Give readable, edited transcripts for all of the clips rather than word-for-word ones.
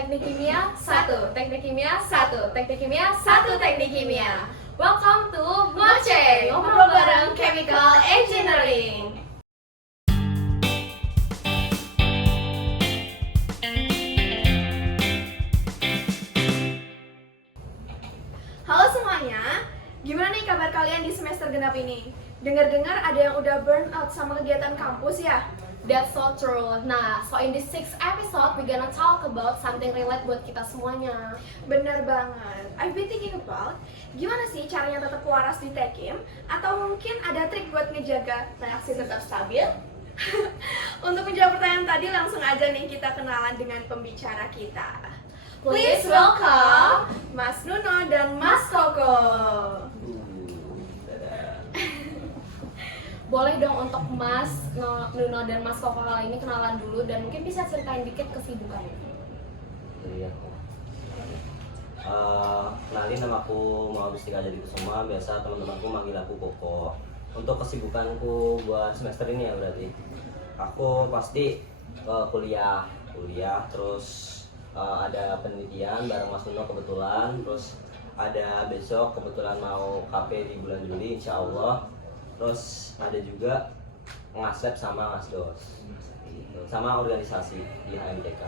Teknik kimia 1, teknik kimia 1, teknik kimia 1, teknik kimia. Welcome to Moce, ngobrol bareng Chemical Engineering. Halo semuanya, gimana nih kabar kalian di semester genap ini? Dengar-dengar ada yang udah burn out sama kegiatan kampus ya? That's so true. Nah, so in this 6th episode, we gonna talk about something relate buat kita semuanya. Bener banget. I've been thinking about gimana sih caranya tetap waras di Tekim, atau mungkin ada trik buat ngejaga reaksi tetap stabil? Untuk menjawab pertanyaan tadi, langsung aja nih kita kenalan dengan pembicara kita. Please welcome Mas Nuno dan Mas Koko. Boleh dong untuk Mas Nuno dan Mas Koko kali ini kenalan dulu dan mungkin bisa ceritain dikit kesibukannya. Iya. Kenalin, nama aku Muhammad Mustika Jadi Kusuma. Biasa teman-temanku manggil aku Koko. Untuk kesibukanku buat semester ini ya berarti aku pasti kuliah terus ada penelitian bareng Mas Nuno kebetulan, terus ada besok kebetulan mau KP di bulan Juli insya Allah. Terus ada juga ngaslab sama ngasdos gitu, sama organisasi di HMTK.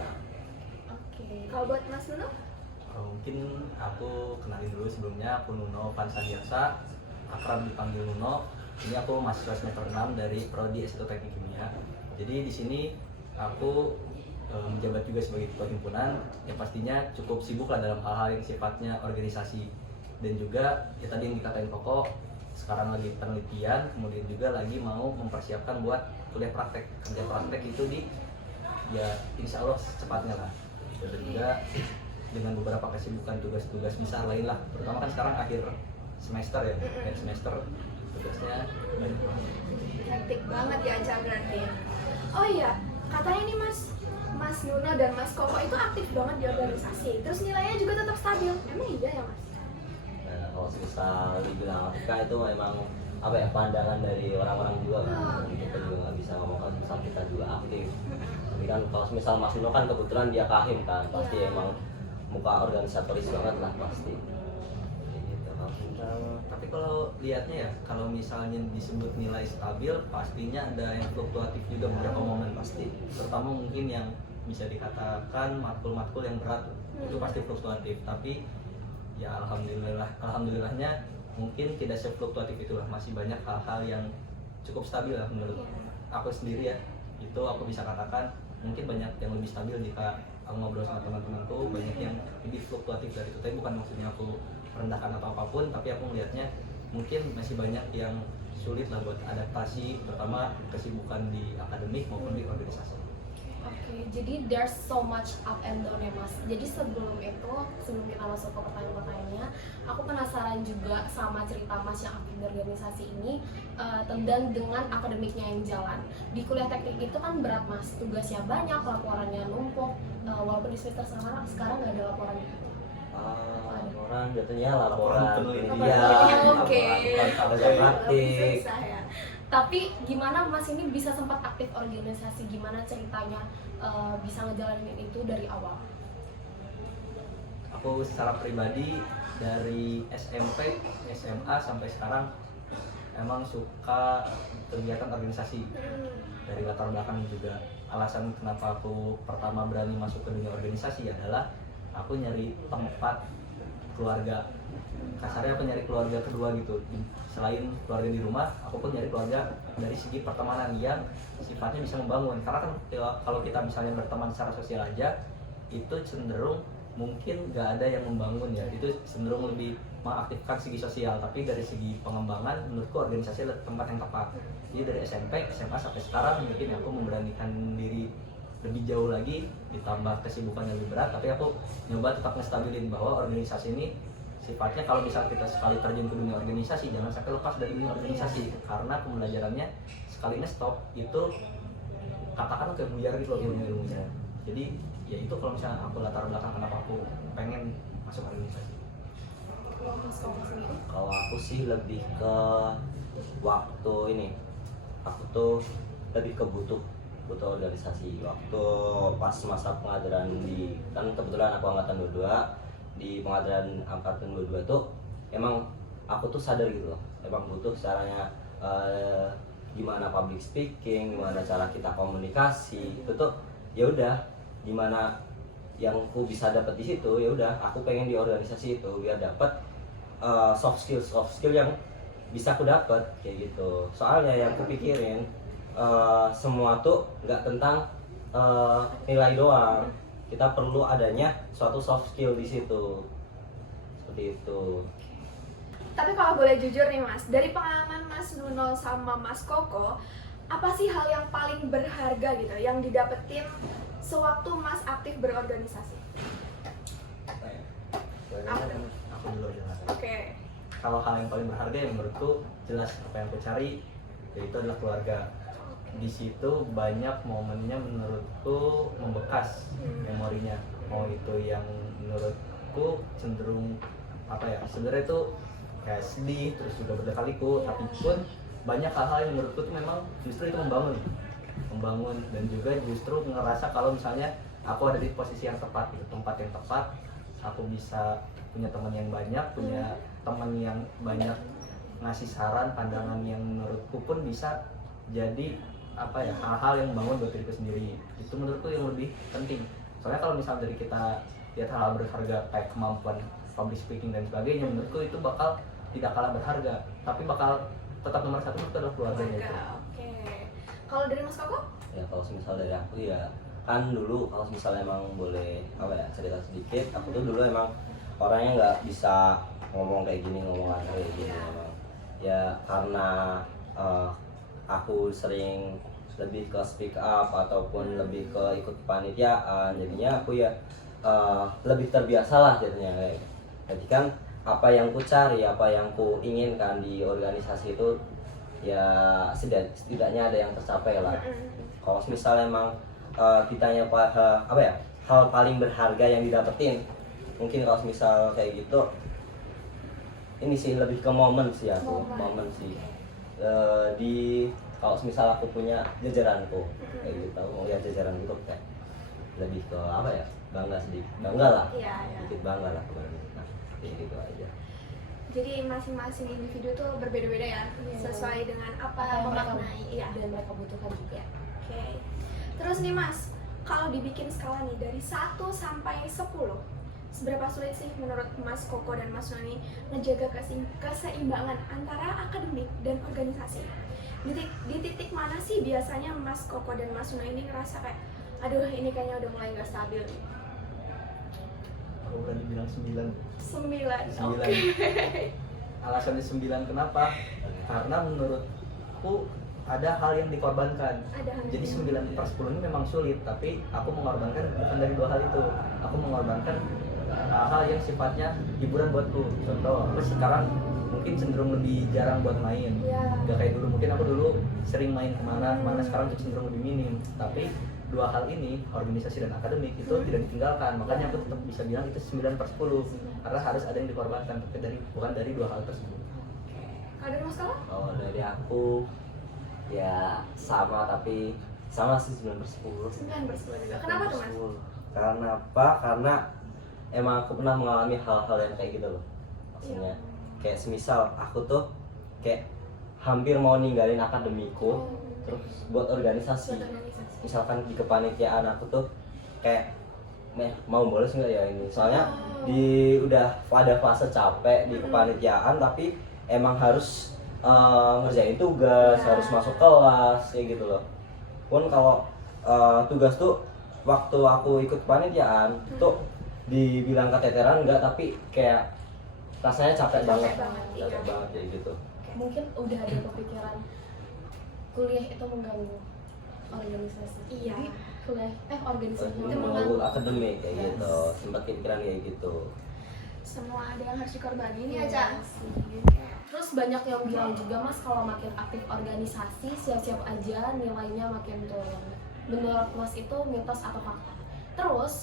Oke, kalau buat Mas Nuno? Mungkin aku kenalin dulu sebelumnya, aku Nuno Pansandirsa, akrab dipanggil Nuno. Ini aku mahasiswa semester 6 dari Prodi S1 Teknik Kimia. Jadi di sini aku menjabat juga sebagai ketua himpunan, yang pastinya cukup sibuk lah dalam hal-hal yang sifatnya organisasi. Dan juga ya tadi yang dikatain Koko, sekarang lagi penelitian, kemudian juga lagi mau mempersiapkan buat kuliah praktek. Kerja praktek itu ya insya Allah secepatnya lah. Dan juga dengan beberapa kesibukan tugas-tugas besar lain lah, terutama kan sekarang akhir semester ya, akhir semester tugasnya banyak banget. Hektik banget ya Ca berarti. Oh iya, katanya nih Mas Nuno dan Mas Koko itu aktif banget di organisasi, terus nilainya juga tetap stabil. Emang iya ya Mas? Nah, kalau misal dibilang Afrika itu memang apa ya, pandangan dari orang-orang juga kan. Kita juga nggak bisa ngomong kalau misal kita juga aktif. Tapi kan kalau misal Mas Nuno kan kebetulan dia kahim kan, pasti emang muka organisatoris banget lah pasti. Kayak gitu. Tapi kalau lihatnya ya, kalau misalnya disebut nilai stabil, pastinya ada yang fluktuatif juga beberapa momen pasti. Terutama mungkin yang bisa dikatakan matkul-matkul yang berat itu pasti fluktuatif. Tapi ya alhamdulillahnya mungkin tidak sefluktuatif itulah, masih banyak hal-hal yang cukup stabil lah menurut aku sendiri ya. Itu aku bisa katakan mungkin banyak yang lebih stabil jika aku ngobrol sama teman-temanku, banyak yang lebih fluktuatif dari itu. Tapi bukan maksudnya aku merendahkan atau apapun, tapi aku melihatnya mungkin masih banyak yang sulit lah buat adaptasi, terutama kesibukan di akademik maupun di organisasi. Oke, jadi there's so much up and down ya Mas. Jadi sebelum kita masuk ke pertanyaan-pertanyaannya, aku penasaran juga sama cerita Mas yang aktif di organisasi ini dan dengan akademiknya yang jalan. Di kuliah teknik itu kan berat Mas, tugasnya banyak, laporannya numpuk. Walaupun di semester sekarang nggak ada laporan gitu. Laporan jatuhnya laporan penelitian, Oke. laporan kerja praktik. Susah ya. Tapi gimana Mas ini bisa sempat aktif organisasi? Gimana ceritanya bisa ngejalanin itu dari awal? Aku secara pribadi dari SMP, SMA sampai sekarang emang suka kegiatan organisasi. Dari latar belakang juga, alasan kenapa aku pertama berani masuk ke dunia organisasi adalah aku nyari tempat keluarga. Kasarnya aku nyari keluarga kedua gitu. Selain keluarga di rumah, aku pun nyari keluarga dari segi pertemanan yang sifatnya bisa membangun. Karena kan kalau kita misalnya berteman secara sosial aja, itu cenderung mungkin gak ada yang membangun ya. Itu cenderung lebih mengaktifkan segi sosial. Tapi dari segi pengembangan, menurutku organisasi adalah tempat yang tepat. Jadi dari SMP, SMA sampai sekarang mungkin aku memberanikan diri lebih jauh lagi, ditambah kesibukan yang lebih berat. Tapi aku nyoba tetap ngestabilin bahwa organisasi ini sifatnya kalau misal kita sekali terjun ke dunia organisasi, jangan sampai lepas dari dunia organisasi. Karena pembelajarannya sekalinya stop, itu katakan kayak buyar gitu loh ilmunya. Jadi ya itu kalau misalnya aku latar belakang kenapa aku pengen masuk organisasi. Kalau aku sih lebih ke waktu ini, aku tuh lebih ke butuh butuh organisasi. Waktu pas masa pengadaran di, kan kebetulan aku angkatan 22, di pengadaran angkatan 22 tuh emang aku tuh sadar gitu loh, emang butuh caranya gimana public speaking, gimana cara kita komunikasi. Itu tuh ya udah, gimana yang aku bisa dapat di situ, ya udah aku pengen di organisasi itu biar dapat soft skill yang bisa aku dapat kayak gitu. Soalnya yang aku pikirin semua tuh nggak tentang nilai doang, kita perlu adanya suatu soft skill di situ, seperti itu. Tapi kalau boleh jujur nih Mas, dari pengalaman Mas Nuno sama Mas Koko, apa sih hal yang paling berharga gitu yang didapetin sewaktu Mas aktif berorganisasi? Apa tuh? Aku dulu aja lah. Oke. Kalau hal yang paling berharga yang menurutku jelas apa yang aku cari, yaitu adalah keluarga. Di situ banyak momennya menurutku membekas memorinya, mau itu yang menurutku cenderung apa ya, sebenarnya itu kayak sedih terus juga berkali-kali, tapi pun banyak hal-hal yang menurutku tuh memang justru itu membangun dan juga justru ngerasa kalau misalnya aku ada di posisi yang tepat, gitu, tempat yang tepat, aku bisa punya teman yang banyak, punya teman yang banyak ngasih saran, pandangan yang menurutku pun bisa jadi apa ya, hal-hal yang membangun buat diriku sendiri. Itu menurutku yang lebih penting. Soalnya kalau misalnya dari kita lihat hal-hal berharga kayak kemampuan public speaking dan sebagainya, menurutku itu bakal tidak kalah berharga, tapi bakal tetap nomor satu itu adalah keluarganya itu. Oke. Kalau dari Mas Koko? Ya kalau misal dari aku ya kan dulu, kalau misalnya emang boleh apa ya cerita sedikit, aku tuh dulu emang orangnya nggak bisa ngomong kayak gini, ngomong kayak gini emang. Ya karena aku sering lebih ke speak up ataupun lebih ke ikut kepanitiaan, jadinya aku ya lebih terbiasa lah jadinya kayak. Jadi kan apa yang ku cari, apa yang ku inginkan di organisasi itu ya setidaknya ada yang tercapai lah. Kalau misalnya emang ditanya apa ya, hal paling berharga yang didapetin, mungkin kalau misal kayak gitu ini sih lebih ke momen sih aku, momen sih. Di kalau misal aku punya jajaranku kayak gitu, mau ya jajaran gitu kayak lebih ke apa ya, bangga lah, sedikit bangga lah kebetulan. Nah, kayak gitu aja. Jadi masing-masing individu tuh berbeda-beda ya, sesuai dengan apa yang memaknai dan mereka butuhkan juga. Oke. Terus nih Mas, kalau dibikin skala nih dari 1 sampai 10, seberapa sulit sih menurut Mas Koko dan Mas Noni menjaga keseimbangan antara akademik dan organisasi? Di titik mana sih biasanya Mas Koko dan Mas Noni ini ngerasa kayak, aduh ini kayaknya udah mulai nggak stabil nih? Aku berani bilang 9. 9. Oke. Alasannya 9 kenapa? Karena menurutku ada hal yang dikorbankan. Jadi 9/10 ini memang sulit, tapi aku mengorbankan bukan dari dua hal itu. Aku mengorbankan hal yang sifatnya hiburan buatku. Contoh, aku sekarang mungkin cenderung lebih jarang buat main. Gak kayak dulu, mungkin aku dulu sering main kemana, sekarang tuh cenderung lebih minim. Tapi dua hal ini, organisasi dan akademik, itu tidak ditinggalkan. Makanya aku tetap bisa bilang itu 9/10, karena harus ada yang dikorbankan, tapi bukan dari dua hal tersebut. Kalau dari Mas Koko? Kalau dari aku ya sama, tapi sama sih 9/10. 9/10 juga. Kenapa tuh Mas? Karena apa? Karena emang aku pernah mengalami hal-hal yang kayak gitu loh. Maksudnya kayak semisal aku tuh kayak hampir mau ninggalin akademiku terus buat organisasi. Misalkan di kepanitiaan aku tuh kayak mau bolos nggak ya ini, soalnya udah pada fase capek di kepanitiaan, tapi emang harus ngerjain tugas, harus masuk kelas kayak gitu loh. Pun kalau tugas tuh waktu aku ikut kepanitiaan tuh dibilang keteteran enggak, tapi kayak rasanya capek banget kayak gitu. Mungkin udah ada kepikiran kuliah itu mengganggu organisasi. Jadi kuliah organisasi itu mengganggu akademik kayak gitu. Sempat kepikiran kayak gitu. Semua ada yang harus dikorbanin ya, Cak. Terus banyak yang bilang juga Mas, kalau makin aktif organisasi siap-siap aja nilainya makin turun. Menurut Mas itu mitos atau fakta? Terus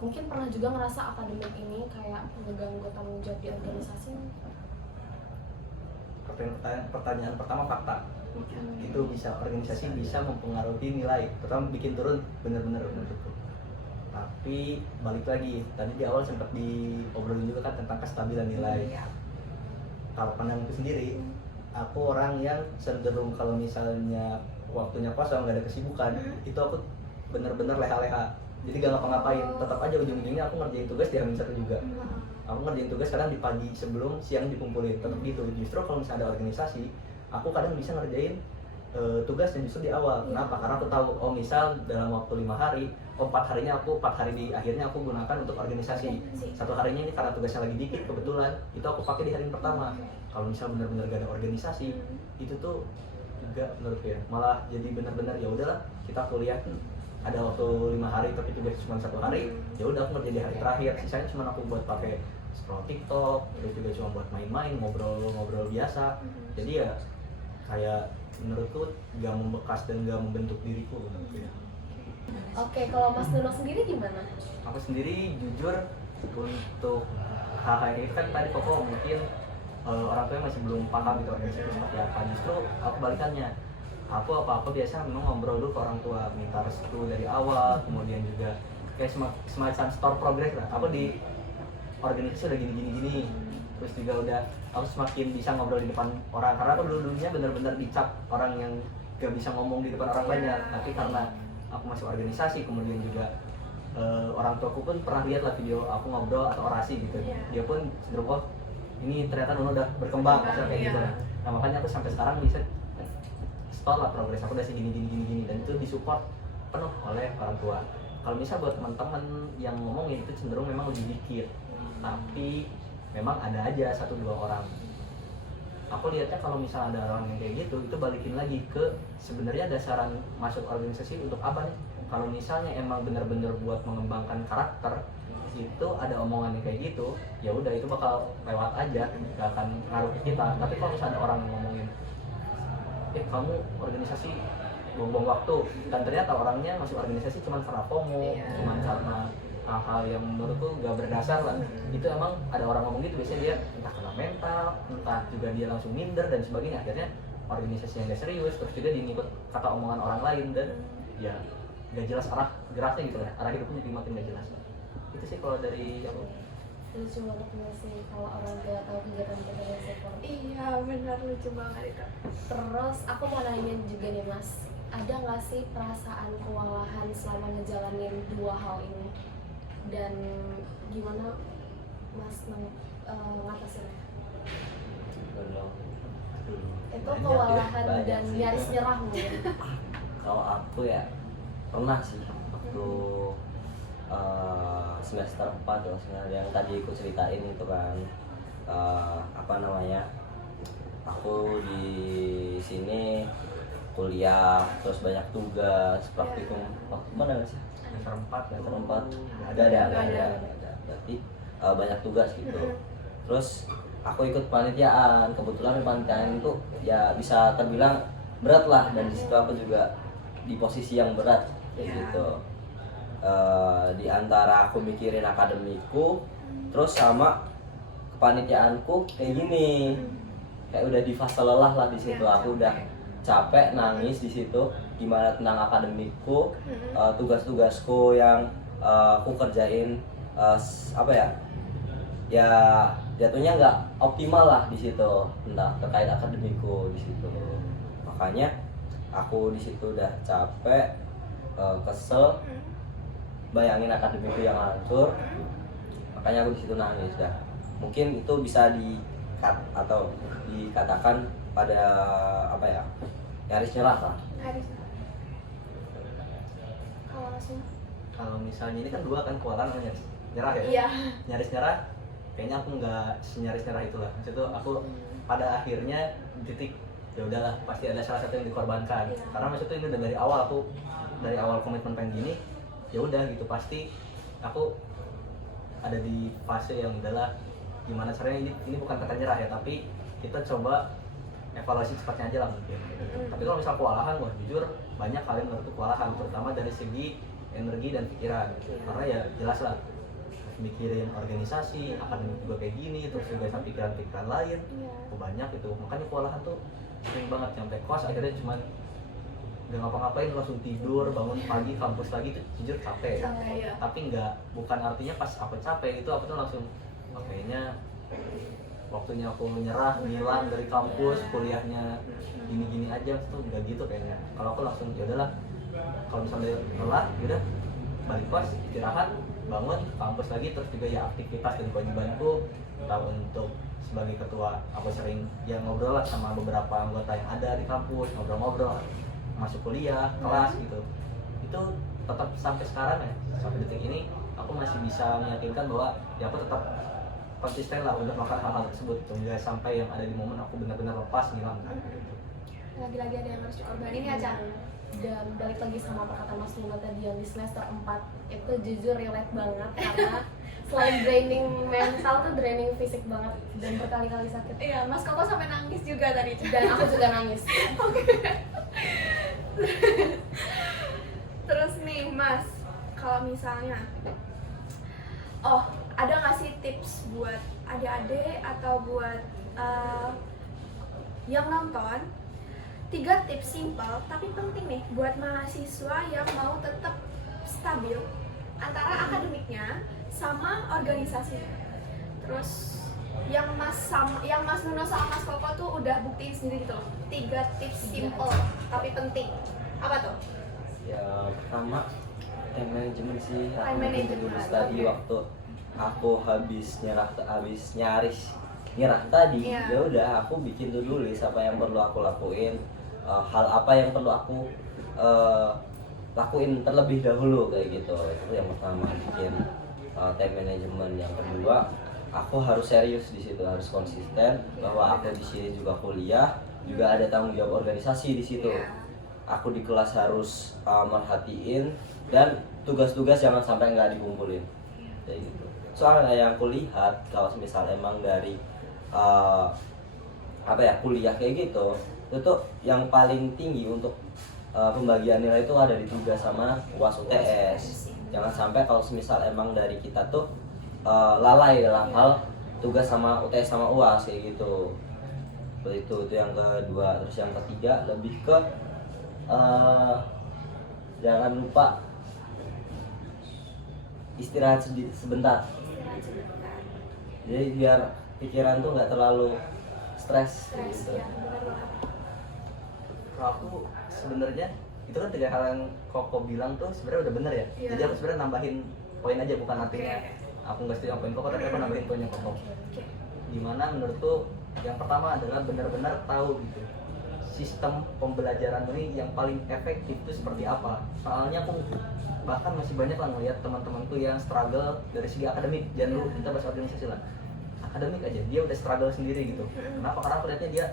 mungkin pernah juga ngerasa akademik ini kayak mengganggu tanggung jawab di organisasi? Pertanyaan pertama fakta. itu bisa organisasi bisa mempengaruhi nilai, terutama bikin turun bener-bener menurutku. Tapi balik lagi tadi di awal sempat diobrolin juga kan tentang kestabilan nilai. Kalau pandanganku sendiri, aku orang yang cenderung kalau misalnya waktunya kosong nggak ada kesibukan, itu aku bener-bener leha-leha, jadi gak ngapa-ngapain. Tetap aja ujung-ujungnya aku ngerjain tugas di H-1 juga. Aku ngerjain tugas kadang di pagi sebelum siang dikumpulin, tetap gitu. Justru kalau misalnya ada organisasi, aku kadang bisa ngerjain tugas yang justru di awal. Kenapa? Karena aku tahu, oh misal dalam waktu 5 hari, 4 harinya 4 hari di akhirnya aku gunakan untuk organisasi. 1 harinya ini karena tugasnya lagi dikit kebetulan, itu aku pakai di hari pertama. Kalau misal benar-benar gak ada organisasi, itu tuh juga menurutku ya, malah jadi benar-benar ya udahlah, kita kuliah ada waktu 5 hari tapi tugas cuma 1 hari, ya udah aku ngerjain di hari terakhir, sisanya cuma aku buat pakai scroll TikTok, terus juga cuma buat main-main, ngobrol biasa. Jadi ya kayak menurutku gak membekas dan gak membentuk diriku menurutku ya. Oke, kalau Mas Nuno sendiri gimana? Aku sendiri jujur untuk hal-hal ini kan tadi Koko mungkin orang tua masih belum paham gitu organisasi seperti apa. Justru aku balikannya, aku apa-apa biasa memang ngobrol dulu ke orang tua, minta restu dari awal, kemudian juga kayak semacam store progress lah. Aku di organisasi udah gini, terus juga udah aku semakin bisa ngobrol di depan orang, karena aku dulunya benar-benar dicap orang yang gak bisa ngomong di depan orang banyak. Tapi karena aku masuk organisasi, kemudian juga orang tuaku pun pernah lihat lah video aku ngobrol atau orasi gitu, dia pun cenderung, oh ini ternyata Nuno udah berkembang kayak gitu. Nah makanya aku sampai sekarang bisa store lah progres aku udah segini dan itu disupport penuh oleh orang tua. Kalau misal buat teman-teman yang ngomongin itu cenderung memang lebih dikit, tapi memang ada aja 1-2 orang. Aku lihatnya kalau misal ada orang yang kayak gitu, itu balikin lagi ke sebenarnya dasaran masuk organisasi untuk apa nih? Kalau misalnya emang benar-benar buat mengembangkan karakter, itu ada omongan yang kayak gitu, ya udah itu bakal lewat aja, gak akan ngaruh ke kita. Tapi kalau misalnya ada orang ngomongin, kamu organisasi buang-buang waktu, dan ternyata orangnya masuk organisasi cuma karena FOMO, cuma karena hal-hal yang menurutku gak berdasar lah, itu emang ada orang ngomong gitu, biasanya dia entah kena mental, entah juga dia langsung minder dan sebagainya. Akhirnya organisasi yang gak serius, terus juga diikut kata omongan orang lain, dan ya gak jelas arah geraknya gitu lah, arah hidupnya jadi makin gak jelas. Itu sih kalau dari aku. Lucu banget nggak sih kalau orang gak tahu kegiatan-kegiatan support. Iya benar, lucu banget itu. Terus aku mau nanya juga nih Mas, ada nggak sih perasaan kewalahan selama ngejalanin 2 hal ini? Dan gimana Mas ngatasinnya? Itu kewalahan dan nyaris nyerah mungkin. Kalau aku ya pernah sih waktu semester 4 ya, yang tadi aku ceritain itu kan, apa namanya, aku di sini kuliah terus banyak tugas praktikum waktu mana sih Semester 4 ada berarti banyak tugas gitu. Terus aku ikut panitiaan, kebetulan panitiaan itu ya bisa terbilang berat lah, dan di situ aku juga di posisi yang berat kayak gitu. Di antara aku mikirin akademiku terus sama kepanitiaanku kayak gini, kayak udah di fase lelah lah di situ. Aku udah capek, nangis di situ, gimana tentang akademiku, tugas-tugasku yang aku kerjain apa ya jatuhnya nggak optimal lah di situ, entah terkait akademiku di situ. Makanya aku di situ udah capek, kesel, bayangin akademiku yang hancur, makanya aku di situ nangis dah. Mungkin itu bisa atau dikatakan pada apa ya, nyaris nyerah lah. Kalau misalnya ini kan 2 kan kewalahan sama nyaris nyerah ya. Iya. Nyaris nyerah kayaknya aku nggak senyaris nyerah itulah. Maksudnya aku pada akhirnya titik ya udahlah, pasti ada salah satu yang dikorbankan. Karena maksudnya ini udah dari awal komitmen pengen gini, ya udah gitu, pasti aku ada di fase yang udahlah gimana caranya, ini bukan kata nyerah ya, tapi kita coba evaluasi cepatnya aja lah mungkin. Tapi kalau misal kewalahan, wah jujur banyak hal yang menurutku kewalahan, terutama dari segi energi dan pikiran. Karena ya jelas lah, mikirin organisasi, akademik juga kayak gini, terus juga sama pikiran-pikiran lain, banyak itu. Makanya kewalahan tuh sering banget nyampe kos akhirnya cuman nggak ngapa-ngapain, langsung tidur, bangun pagi kampus lagi tuh jujur capek. Capek, ya. Tapi bukan artinya pas aku capek itu aku tuh langsung kayaknya waktunya aku menyerah, ngilang dari kampus, kuliahnya gini-gini aja, tuh nggak gitu kayaknya. Kalau aku langsung ya udahlah, kalau misalnya lelah udah balik kos, istirahat, bangun kampus lagi, terus juga ya aktivitas dan kewajibanku. Tahu untuk sebagai ketua aku sering ya ngobrol lah sama beberapa anggota yang ada di kampus, ngobrol-ngobrol masuk kuliah, kelas gitu. Itu tetap sampai sekarang ya, sampai detik ini aku masih bisa meyakinkan bahwa ya aku tetap konsisten lah untuk melakukan hal-hal tersebut, hingga sampai yang ada di momen aku benar-benar lepas ngilang kan. Lagi-lagi ada yang harus dikorbanin ya, Cak. Dan balik lagi sama apa kata Mas Nino tadi yang di semester 4 itu jujur relate banget karena selain draining mental tuh draining fisik banget dan berkali-kali sakit. Iya, Mas Koko sampai nangis juga tadi. Dan aku juga nangis. Terus nih Mas, kalau misalnya ada nggak sih tips buat adik-adik atau buat yang nonton, 3 tips simple tapi penting nih buat mahasiswa yang mau tetap stabil antara akademiknya sama organisasinya. Terus yang Mas Nuno sama Mas Koko tuh udah buktiin sendiri gitu, 3 tips simple tapi penting. Apa tuh? Ya pertama time management sih. Time Aku bikin management, to-do list tadi oke. waktu aku habis nyerah tadi. Iya. Ya udah aku bikin to-do list apa yang perlu aku lakuin, hal apa yang perlu aku lakuin terlebih dahulu kayak gitu. Itu yang pertama, bikin time management. Yang kedua, aku harus serius di situ, harus konsisten bahwa aku di sini juga kuliah, juga ada tanggung jawab organisasi di situ. Iya. Aku di kelas harus merhatiin, dan tugas-tugas jangan sampai nggak dikumpulin kayak gitu. Soalnya yang aku lihat kalau misal emang dari kuliah kayak gitu, itu yang paling tinggi untuk pembagian nilai itu ada di tugas sama UAS UTS. Jangan sampai kalau misal emang dari kita tuh lalai dalam hal tugas sama UTS sama UAS kayak gitu. Itu yang kedua. Terus yang ketiga lebih ke jangan lupa istirahat sebentar. Jadi biar pikiran tuh nggak terlalu stres gitu. Ya, benar banget. Kalau aku sebenarnya itu kan 3 hal yang Koko bilang tuh sebenarnya udah bener ya. Iya. Jadi aku sebenarnya nambahin poin aja, bukan artinya Oke. aku nggak setuju sama poin Koko, tapi aku nambahin poinnya Koko. Oke. Dimana menurutku yang pertama adalah benar-benar tahu gitu sistem pembelajaran ini yang paling efektif itu seperti apa. Soalnya aku bahkan masih banyak lah ngeliat teman-temanku yang struggle dari segi akademik. Jangan dulu kita bahas organisasi lah, akademik aja dia udah struggle sendiri gitu. Kenapa? Karena aku lihatnya dia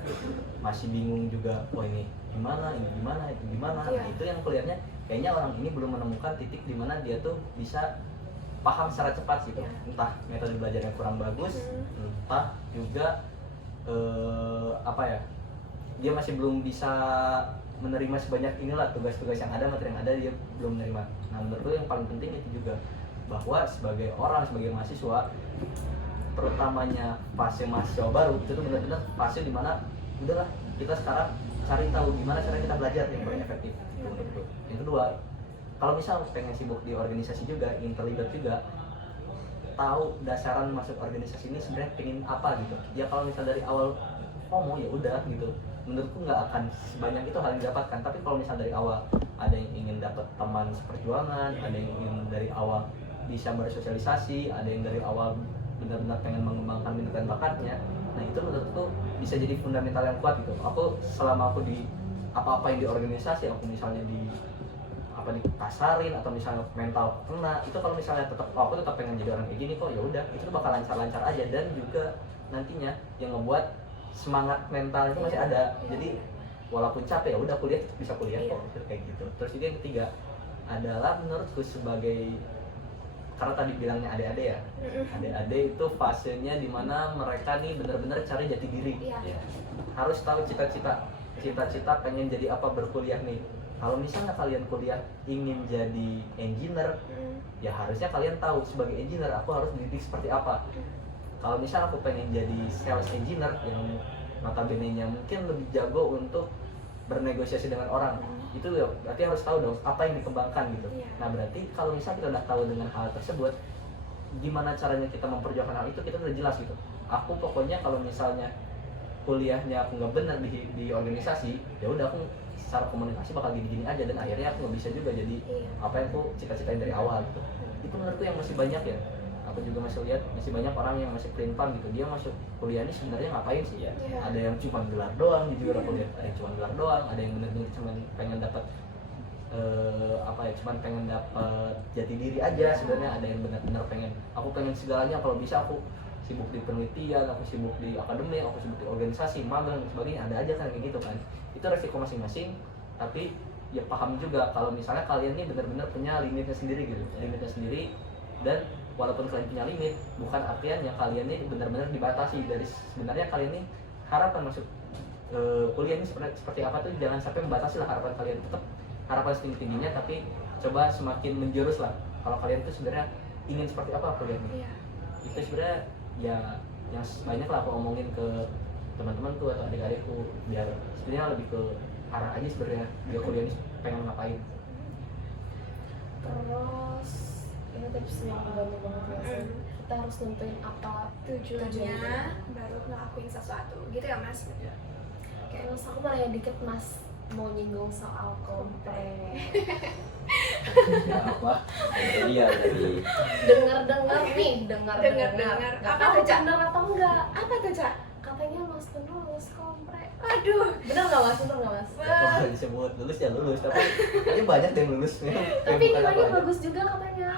masih bingung juga, ini gimana, ini gimana, itu gimana. Iya. Nah, itu yang kulihatnya kayaknya orang ini belum menemukan titik di mana dia tuh bisa paham secara cepat gitu. Iya. Entah metode belajarnya kurang bagus, entah juga dia masih belum bisa menerima sebanyak inilah tugas-tugas yang ada, materi yang ada dia belum menerima. Nah, menurutku yang paling penting itu juga bahwa sebagai mahasiswa, terutamanya fase mahasiswa baru, itu tuh benar-benar fase dimana udahlah kita sekarang cari tahu gimana cara kita belajar yang paling efektif. Itu menurutku. Yang kedua, kalau misal pengen sibuk di organisasi juga, ingin terlibat juga, tahu dasaran masuk organisasi ini sebenarnya pengen apa gitu. Ya kalau misal dari awal FOMO ya udah gitu, menurutku nggak akan sebanyak itu hal yang didapatkan. Tapi kalau misal dari awal ada yang ingin dapat teman seperjuangan, ada yang ingin dari awal bisa bersosialisasi, ada yang dari awal benar-benar pengen mengembangkan minat dan bakatnya, nah itu menurutku bisa jadi fundamental yang kuat gitu. Aku selama aku di apa-apa yang di organisasi, aku misalnya dikasarin atau misalnya mental kena, itu kalau misalnya aku tetap pengen jadi orang kayak gini kok, ya udah itu tuh bakal lancar-lancar aja. Dan juga nantinya yang ngebuat semangat mental itu masih ada. Jadi walaupun capek ya udah kuliah tetap bisa kuliah kok, kayak gitu. Terus juga yang ketiga adalah menurutku sebagai, karena tadi bilangnya adik-adik ya, adik-adik itu fasenya dimana mereka nih benar-benar cari jati diri. Iya. Harus tahu cita-cita pengen jadi apa berkuliah nih. Kalau misalnya kalian kuliah ingin jadi engineer, ya harusnya kalian tahu sebagai engineer aku harus dididik seperti apa. Kalau misalnya aku pengen jadi sales engineer yang notabene-nya mungkin lebih jago untuk bernegosiasi dengan orang, itu ya berarti harus tahu dong apa yang dikembangkan gitu. Iya. Nah berarti kalau misalnya kita udah tahu dengan hal tersebut, gimana caranya kita memperjuangkan hal itu, kita udah jelas gitu. Aku pokoknya kalau misalnya kuliahnya aku nggak benar di organisasi, ya udah aku secara komunikasi bakal gini-gini aja, dan akhirnya aku nggak bisa juga jadi Iya. apa yang aku cita-citain dari awal gitu. Itu menurutku yang masih banyak ya. Aku juga masih lihat masih banyak orang yang masih plain plan gitu, dia masuk kuliah ini sebenarnya ngapain sih ya? Iya. Ada yang cuma gelar doang, jujur aku lihat ada yang cuma gelar doang, ada yang benar-benar cuma pengen dapat apa ya, cuma pengen dapat jati diri aja sebenarnya, ada yang benar-benar aku pengen segalanya, kalau bisa aku sibuk di penelitian, aku sibuk di akademik, aku sibuk di organisasi, magang dan sebagainya, ada aja kan kayak gitu kan. Itu resiko masing-masing, tapi ya paham juga kalau misalnya kalian ini benar-benar punya limitnya sendiri gitu, limitnya sendiri, dan walaupun kalian punya limit, bukan artinya kalian ini benar-benar dibatasi dari sebenarnya kalian ini harapan masuk kuliah ini seperti apa tuh, jangan sampai membatasi lah harapan kalian, tetap harapan setinggi-tingginya, tapi coba semakin menjurus lah kalau kalian tuh sebenarnya ingin seperti apa kuliah ini. Iya. Itu sebenarnya ya yang banyak lah aku omongin ke teman-temanku atau adik-adikku, biar sebenarnya lebih ke arah aja sebenarnya dia kuliah ini pengen ngapain. Terus ini tips yang banyak banget ya sih. Kita harus nentuin apa Tujuannya baru ngelakuin sesuatu gitu ya Mas. Ya. Terus aku mau nanya dikit Mas, mau nyinggung soal kompre. Ya apa? Itu dia tadi. Dengar-dengar nih, Dengar. Gak Apa tahu tuh, Cak? bener atau enggak. Apa tuh, Cak? Katanya Mas Tunu lulus kompre. Aduh. Bener gak Mas? Bener gak Mas? Kalau disebut lulus ya lulus, tapi kayaknya banyak deh yang lulus. Tapi nilainya bagus juga katanya.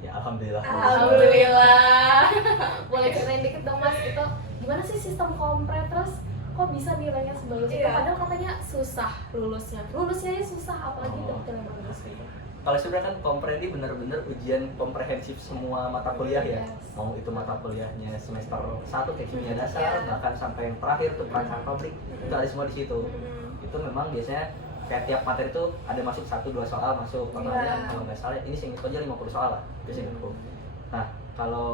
Ya alhamdulillah. Alhamdulillah. Boleh ceritain dikit dong Mas, itu gimana sih sistem kompre, terus kok bisa nilainya sebagus itu? Iya. Padahal katanya susah lulusnya aja susah, apalagi Oh. dokter yang bagus gitu. Kalau sebenarnya kan kompre ini benar-benar ujian komprehensif semua mata kuliah ya. Yes. Mau itu mata kuliahnya semester 1 kayak kimia Iya. dasar, bahkan sampai yang terakhir tuh perancangan pabrik, itu ada semua di situ. Itu memang biasanya kayak tiap materi itu ada masuk 1-2 soal masuk. Contohnya Iya. kalau nggak salah ini seingat aja 50 soal lah biasanya aku. Nah kalau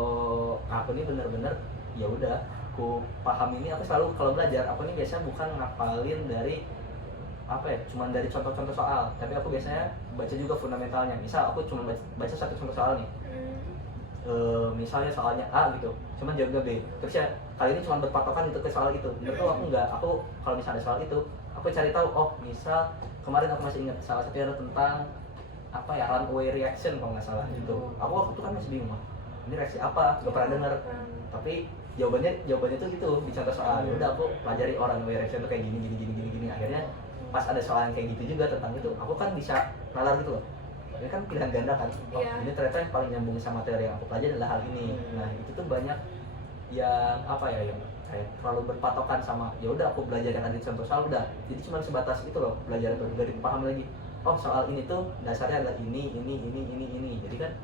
aku ini benar-benar ya udah aku paham ini, aku selalu kalau belajar aku ini biasanya bukan ngapalin dari apa ya, cuman dari contoh-contoh soal, tapi aku biasanya baca juga fundamentalnya. Misal aku cuma baca satu contoh soal nih, misalnya soalnya A gitu, cuman jawabnya B, terus ya kali ini cuma berpatokan itu ke soal itu. Menurutku aku enggak, aku kalau misalnya ada soal itu aku cari tahu, oh misal kemarin aku masih ingat salah satunya ada tentang apa ya, runaway reaction kalau nggak salah gitu. Aku waktu itu kan masih bingung, "Wah, ini reaksi apa, gak pernah dengar." Tapi jawabannya tuh gitu di contoh soal. Ya udah aku pelajari runaway reaction itu kayak gini. Akhirnya pas ada soal yang kayak gitu juga tentang itu, aku kan bisa nalar gitu loh. Ini kan pilihan ganda kan. Oh, Iya. ini ternyata yang paling nyambung sama materi yang aku pelajari adalah hal ini. Nah, itu tuh banyak yang apa ya, yang kayak terlalu berpatokan sama ya udah aku belajar yang ada di contoh soal udah. Jadi cuma sebatas itu loh, belajar dari paham lagi. Oh, soal ini tuh dasarnya adalah ini. Jadi kan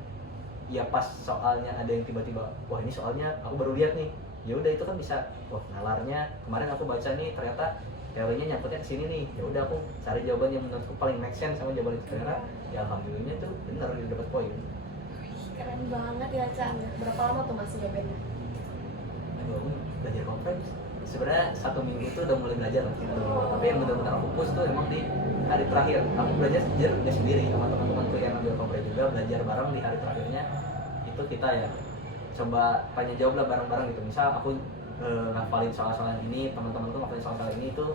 ya pas soalnya ada yang tiba-tiba, wah ini soalnya aku baru lihat nih. Ya udah itu kan bisa, wah nalarnya kemarin aku baca nih ternyata teorinya nyangkutnya ke sini nih. Ya udah aku cari jawaban yang menurutku paling make sense sama jawaban itu, ternyata ya alhamdulillahnya itu benar dapat poin. Keren banget ya, Cak. Berapa lama tuh Mas nyobainnya? Aduh, aku belajar conference sebenarnya 1 minggu tuh udah mulai belajar lah gitu. Tapi yang benar-benar aku push tuh emang di hari terakhir. Aku belajar sendiri sama teman-temanku yang ambil conference juga, belajar bareng di hari terakhirnya. Itu kita ya coba tanya jawab lah bareng-bareng gitu. Misal aku ngafalin soal-soal ini, teman-temanku ngafalin soal-soal ini, itu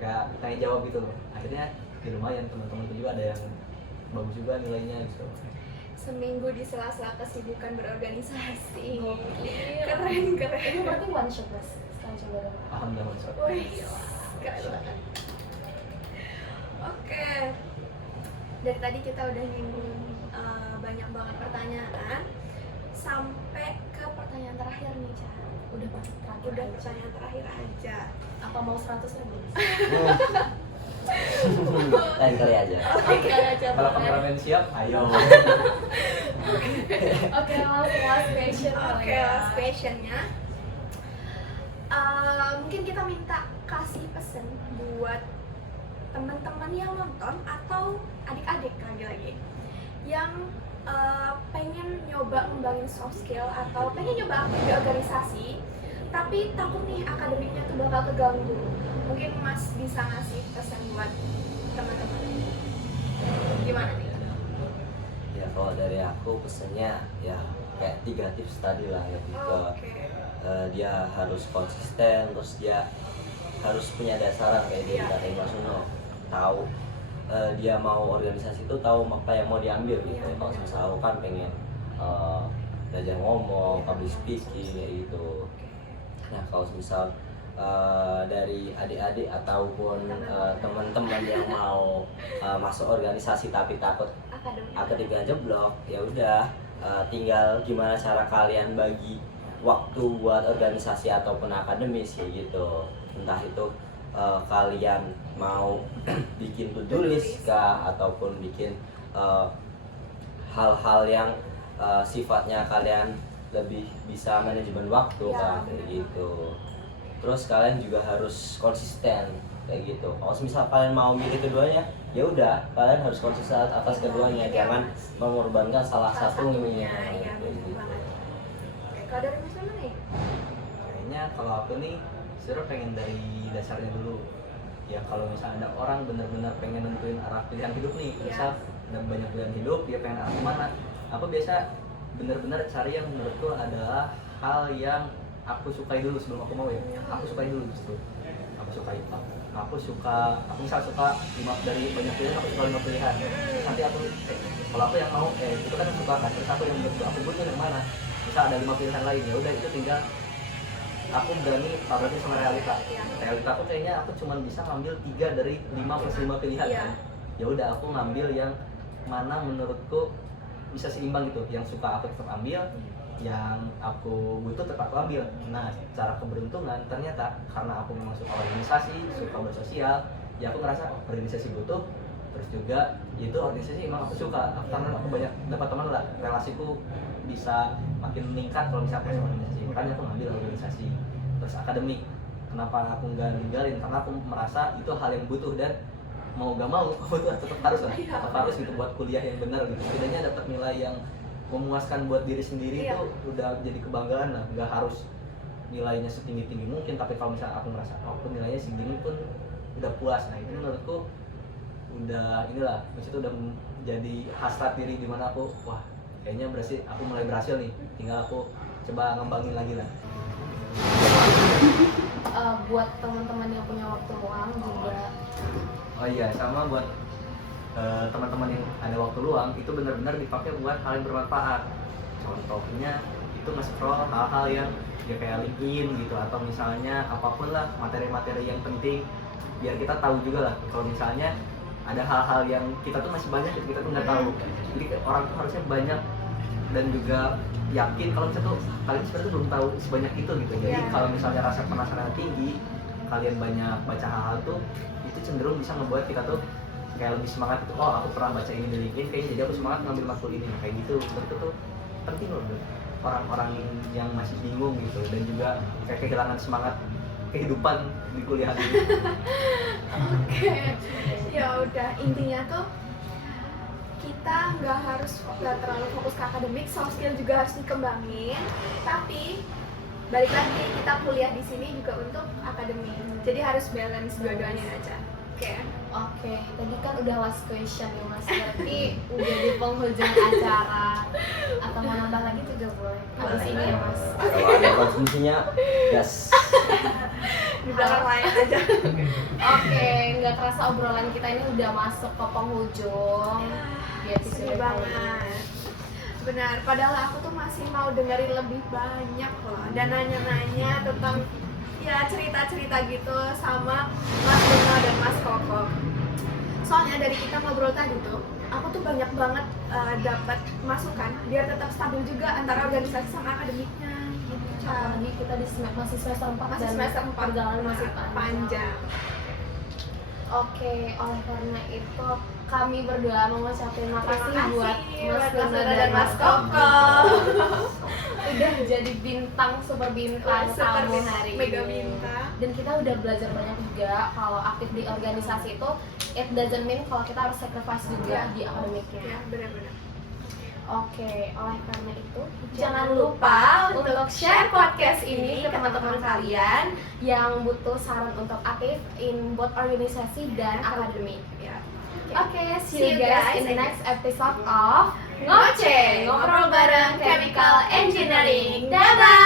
kayak tanya jawab gitu loh. Akhirnya ya lumayan, teman-temanku juga ada yang bagus juga nilainya gitu. Seminggu di sela-sela kesibukan berorganisasi. Gokil. Keren. Ini berarti one shot Mas setelah coba dong. Alhamdulillah masuk. Wih, keren banget. Oke. Dari tadi kita udah nyinggung banyak banget pertanyaan sampai ke pertanyaan terakhir nih, Cak. Udah Mas, terakhir Udah aja. pertanyaan terakhir aja. Apa mau 100.000? Lain kali aja. Oke aja Kalau Bang. kameramen siap, ayo. Oke, last question kali Oke, ya. last questionnya. Mungkin kita minta kasih pesan buat teman-teman yang nonton atau adik-adik lagi-lagi yang pengen nyoba ngembangin soft skill atau pengen nyoba aktif di organisasi tapi takut nih akademiknya tuh bakal keganggu. Mungkin Mas bisa ngasih pesan buat teman-teman. Gimana nih? Ya kalau dari aku pesannya ya kayak 3 tips tadi lah, lebih ke Oke. dia harus konsisten, terus dia harus punya dasaran kayak dia Iya. dikatain Mas Uno, tahu dia mau organisasi itu tahu apa yang mau diambil gitu. Iya, Kalau iya. misal aku kan pengen belajar ngomong, public speaking kayak gitu. Nah kalau misal dari adik-adik ataupun teman-teman yang mau masuk organisasi tapi takut Akademik. akademik jeblok, ya udah tinggal gimana cara kalian bagi waktu buat organisasi ataupun akademis kayak gitu. Entah itu kalian mau bikin to-do list kah, ataupun bikin hal-hal yang sifatnya kalian lebih bisa manajemen waktu Ya, kan kayak gitu. Terus kalian juga harus konsisten kayak gitu. Kalau misal kalian mau milih keduanya, ya udah kalian harus konsisten atas keduanya, Iya, jangan Mas. mengorbankan salah Iya satunya. benar kayak gitu. banget. Oke, kalau dari Mas Nana nih? Kayaknya kalau aku nih sebenarnya pengen dari dasarnya dulu. Ya kalau misalnya ada orang benar-benar pengen nentuin arah pilihan hidup nih, Iya. misal ada banyak pilihan hidup, dia pengen arah kemana, aku biasa benar-benar cari yang menurutku adalah hal yang aku sukai dulu sebelum aku mau ya. Aku sukai dulu justru. Aku suka, aku misal suka dari banyak pilihan, aku suka 5 pilihan. Terus nanti aku kalau aku yang mau itu kan yang suka kan, terus aku yang menurut aku butuh yang mana. Misal ada 5 pilihan lain, ya udah itu tinggal aku berani tabrakin sama realita. Realita aku kayaknya aku cuma bisa ngambil 3 dari 5 plus 5 pilihan Iya. kan. Ya udah aku ngambil yang mana menurutku bisa seimbang gitu. Yang suka aku tetap ambil, yang aku butuh tetap aku ambil. Nah, secara keberuntungan ternyata karena aku memang suka organisasi, suka bersosial, ya aku ngerasa organisasi butuh. Terus juga itu organisasi emang aku suka karena aku banyak dapat teman lah, relasiku bisa makin meningkat kalau misalnya masuk organisasi. Makanya aku ngambil organisasi. Terus akademik, kenapa aku nggak ninggalin, karena aku merasa itu hal yang butuh dan mau gak mau aku tuh tetap harus gitu buat kuliah yang benar gitu. Setidaknya dapat nilai yang memuaskan buat diri sendiri. Iya. Itu udah jadi kebanggaan lah. Nggak harus nilainya setinggi-tinggi mungkin, tapi kalau misalnya aku merasa aku nilainya segini pun udah puas. Nah itu menurutku udah inilah, maksudnya udah jadi hasrat diri di mana aku wah kayaknya aku mulai berhasil nih, tinggal aku coba ngembangin lagi lah. Buat teman-teman yang punya waktu luang juga Oh iya, sama buat teman-teman yang ada waktu luang itu benar-benar dipakai buat hal yang bermanfaat. Contohnya itu nge-scroll hal-hal yang ya kayak LinkedIn gitu, atau misalnya apapun lah materi-materi yang penting biar kita tahu juga lah kalau misalnya ada hal-hal yang kita tuh masih banyak kita tuh nggak tahu. Jadi orang tuh harusnya banyak dan juga yakin kalau misalnya tuh kalian sebenarnya tuh belum tahu sebanyak itu gitu. Jadi Iya. kalau misalnya rasa penasaran tinggi, kalian banyak baca hal-hal tuh itu cenderung bisa membuat kita tuh kayak lebih semangat gitu. Oh aku pernah baca ini di LinkedIn kayaknya, jadi aku semangat ngambil matkul ini. Nah, kayak gitu itu tuh penting loh buat orang-orang yang masih bingung gitu dan juga kayak kehilangan semangat kehidupan di kuliah ini. Oke. Ya udah, intinya tuh kita nggak terlalu fokus ke akademik, soft skill juga harus dikembangin. Tapi balik lagi kita kuliah di sini juga untuk akademik. Jadi harus balance dua-duanya aja. Oke. Tadi kan udah last question ya Mas, berarti udah di penghujung acara. Atau mau nambah lagi juga boleh. Habis ini ya Mas. Kalau ada konsumsinya gas. Di belakang layar aja. Oke, nggak kerasa obrolan kita ini udah masuk ke penghujung. Di episode Sedih kali ini. banget. Benar, padahal aku tuh masih mau dengerin lebih banyak loh dan nanya-nanya tentang ya cerita-cerita gitu sama Mas Luna dan Mas Koko. Soalnya dari kita ngobrol tadi tuh, aku tuh banyak banget dapat masukan biar tetap stabil juga antara organisasi sama akademiknya. Gitu, Ca. Apalagi kita masih semester 4 Masih dan semester 4, perjalanan masih panjang. Oke, oleh karena itu kami berdua mengucapkan makasih Terima buat kasih Mas buat Luna Luna dan dan Mas Mas Koko. Koko. Udah jadi super bintang tamu hari Mega ini. Bintang. Dan kita udah belajar banyak juga kalau aktif di organisasi itu it doesn't mean kalau kita harus sacrifice juga Ya. di akademiknya. Ya, benar-benar. Oke, oleh karena itu Jangan lupa untuk share podcast ini ke teman-teman kalian yang butuh saran untuk aktif in both organisasi dan akademik. ya. Oke, see you guys in the next episode of Ngoceh, ngobrol bareng Chemical Engineering. Dadah!